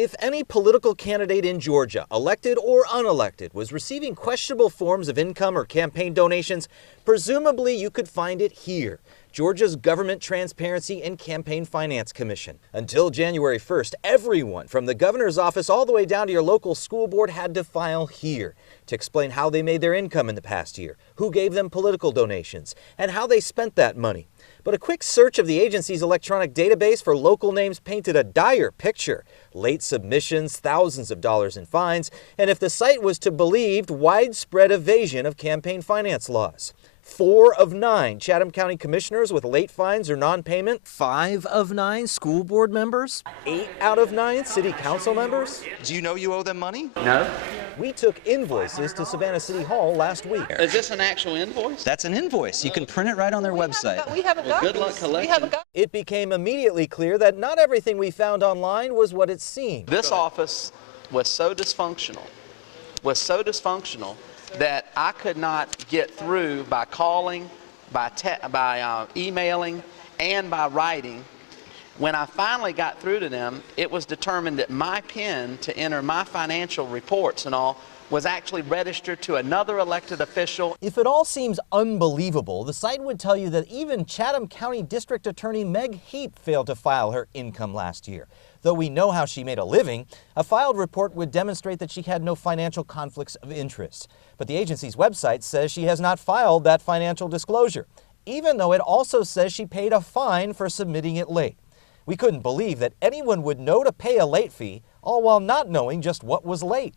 If any political candidate in Georgia, elected or unelected, was receiving questionable forms of income or campaign donations, presumably you could find it here, Georgia's Government Transparency and Campaign Finance Commission. Until January 1st, everyone from the governor's office all the way down to your local school board had to file here to explain how they made their income in the past year, who gave them political donations, and how they spent that money. But a quick search of the agency's electronic database for local names painted a dire picture. Late submissions, thousands of dollars in fines, and if the site was to be believed, widespread evasion of campaign finance laws. 4 of 9 Chatham County commissioners with late fines or non-payment. 5 of 9 school board members. 8 out of 9 city council members. Do you know you owe them money? No. We took invoices to Savannah City Hall last week. Is this an actual invoice? That's an invoice. You can print it right on their website. We haven't got Good luck collecting. It became immediately clear that not everything we found online was what it seemed. This office was so dysfunctional, that I could not get through by calling, by emailing, and by writing. When I finally got through to them, it was determined that my PIN to enter my financial reports and all was actually registered to another elected official. If it all seems unbelievable, the site would tell you that even Chatham County District Attorney Meg Heap failed to file her income last year. Though we know how she made a living, a filed report would demonstrate that she had no financial conflicts of interest. But the agency's website says she has not filed that financial disclosure, even though it also says she paid a fine for submitting it late. We couldn't believe that anyone would know to pay a late fee, all while not knowing just what was late.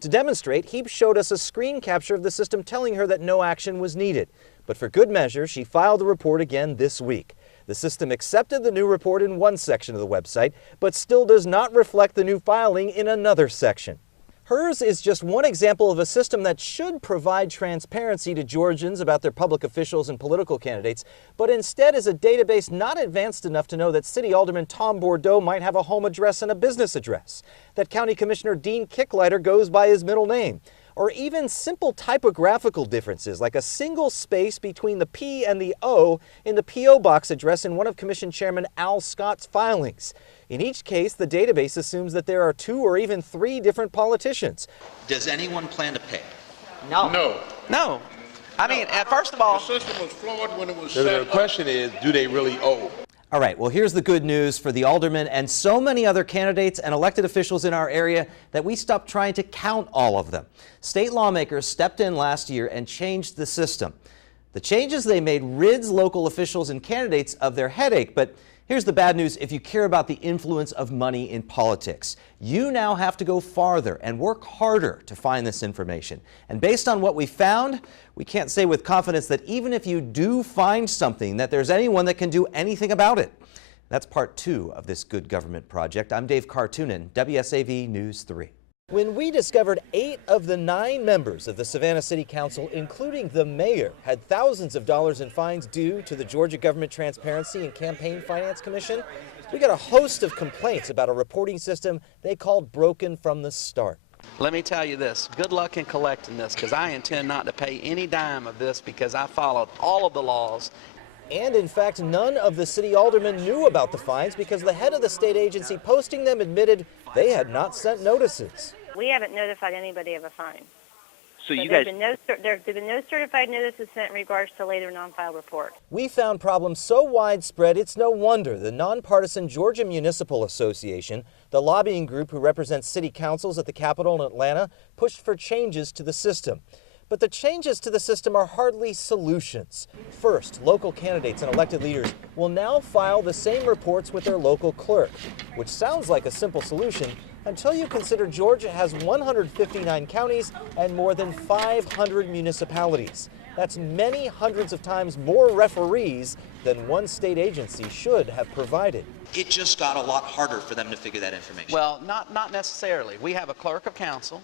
To demonstrate, Heap showed us a screen capture of the system telling her that no action was needed. But for good measure, she filed the report again this week. The system accepted the new report in one section of the website, but still does not reflect the new filing in another section. Hers is just one example of a system that should provide transparency to Georgians about their public officials and political candidates, but instead is a database not advanced enough to know that City Alderman Tom Bordeaux might have a home address and a business address, that County Commissioner Dean Kicklighter goes by his middle name, or even simple typographical differences like a single space between the P and the O in the P.O. Box address in one of Commission Chairman Al Scott's filings. In each case, the database assumes that there are 2 or even 3 different politicians. Does anyone plan to pay? No. No. I mean, first of all, The system was flawed when it was The set up. question is, do they really owe? All right, well, here's the good news for the aldermen and so many other candidates and elected officials in our area that we stopped trying to count all of them. State lawmakers stepped in last year and changed the system. The changes they made rids local officials and candidates of their headache, but here's the bad news if you care about the influence of money in politics. You now have to go farther and work harder to find this information. And based on what we found, we can't say with confidence that even if you do find something, that there's anyone that can do anything about it. That's part 2 of this Good Government Project. I'm Dave Kartunen, WSAV News 3. When we discovered 8 of the 9 members of the Savannah City Council, including the mayor, had thousands of dollars in fines due to the Georgia Government Transparency and Campaign Finance Commission, we got a host of complaints about a reporting system they called broken from the start. let me tell you this, good luck in collecting this, because I intend not to pay any dime of this because I followed all of the laws. And in fact, none of the city aldermen knew about the fines because the head of the state agency posting them admitted they had not sent notices. We haven't notified anybody of a fine. So you there's guys, been no certified notices sent in regards to later non-filed report. We found problems so widespread, it's no wonder the nonpartisan Georgia Municipal Association, the lobbying group who represents city councils at the Capitol in Atlanta, pushed for changes to the system. But the changes to the system are hardly solutions. First, local candidates and elected leaders will now file the same reports with their local clerk, which sounds like a simple solution until you consider Georgia has 159 counties and more than 500 municipalities. That's many hundreds of times more referees than one state agency should have provided. It just got a lot harder for them to figure that information. Well, not necessarily. We have a clerk of council.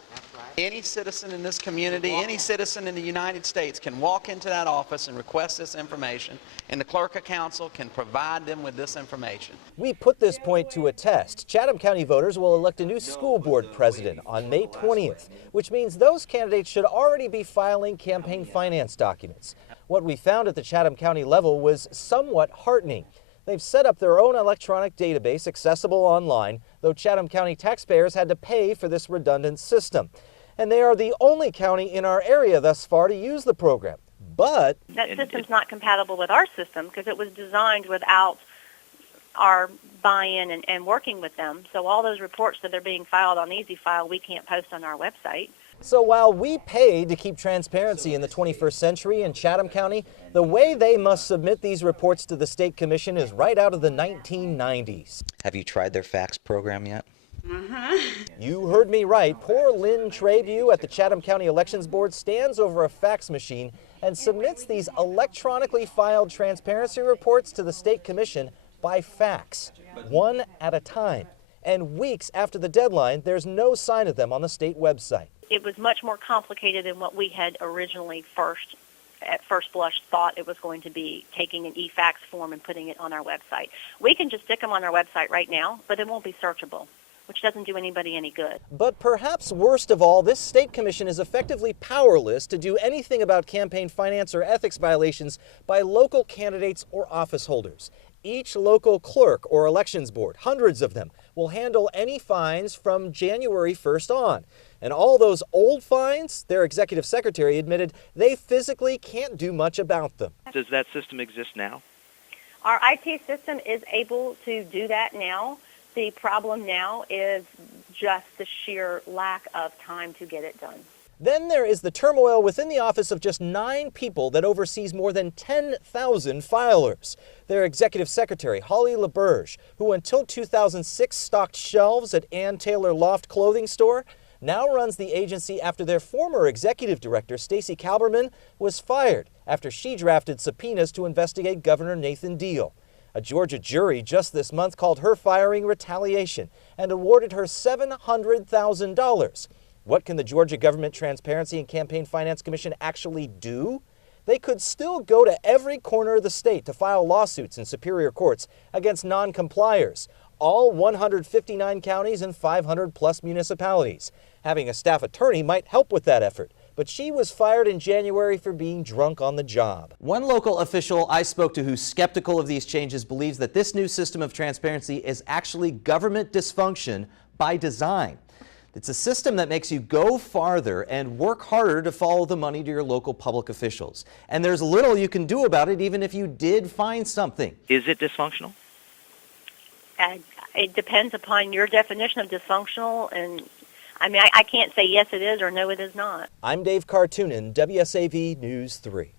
Any citizen in this community, any citizen in the United States can walk into that office and request this information, and the clerk of council can provide them with this information. We put this point to a test. Chatham County voters will elect a new school board president on May 20th, which means those candidates should already be filing campaign finance documents. What we found at the Chatham County level was somewhat heartening. They've set up their own electronic database accessible online, though Chatham County taxpayers had to pay for this redundant system. And they are the only county in our area thus far to use the program. But that system's not compatible with our system because it was designed without our buy-in and working with them. So all those reports that are being filed on EasyFile, we can't post on our website. So while we pay to keep transparency in the 21st century in Chatham County, the way they must submit these reports to the State Commission is right out of the 1990s. Have you tried their fax program yet? You heard me right. Poor Lynn Trabue at the Chatham County Elections Board stands over a fax machine and submits these electronically filed transparency reports to the State Commission by fax, one at a time. And weeks after the deadline, there's no sign of them on the state website. It was much more complicated than what we had originally at first blush thought it was going to be, taking an e-fax form and putting it on our website. We can just stick them on our website right now, but it won't be searchable, which doesn't do anybody any good. But perhaps worst of all, this state commission is effectively powerless to do anything about campaign finance or ethics violations by local candidates or office holders. Each local clerk or elections board, hundreds of them, will handle any fines from January 1st on. And all those old fines, their executive secretary admitted they physically can't do much about them. Does that system exist now? Our IT system is able to do that now. The problem now is just the sheer lack of time to get it done. Then there is the turmoil within the office of just 9 people that oversees more than 10,000 filers. Their executive secretary, Holly LaBerge, who until 2006 stocked shelves at Ann Taylor Loft clothing store, now runs the agency after their former executive director, Stacey Kalberman, was fired after she drafted subpoenas to investigate Governor Nathan Deal. A Georgia jury just this month called her firing retaliation and awarded her $700,000. What can the Georgia Government Transparency and Campaign Finance Commission actually do? They could still go to every corner of the state to file lawsuits in superior courts against non-compliers, all 159 counties and 500-plus municipalities. Having a staff attorney might help with that effort, but she was fired in January for being drunk on the job. One local official I spoke to who's skeptical of these changes believes that this new system of transparency is actually government dysfunction by design. It's a system that makes you go farther and work harder to follow the money to your local public officials. And there's little you can do about it even if you did find something. Is it dysfunctional? It depends upon your definition of dysfunctional, and I mean, I can't say yes it is or no it is not. I'm Dave Kartunen, WSAV News 3.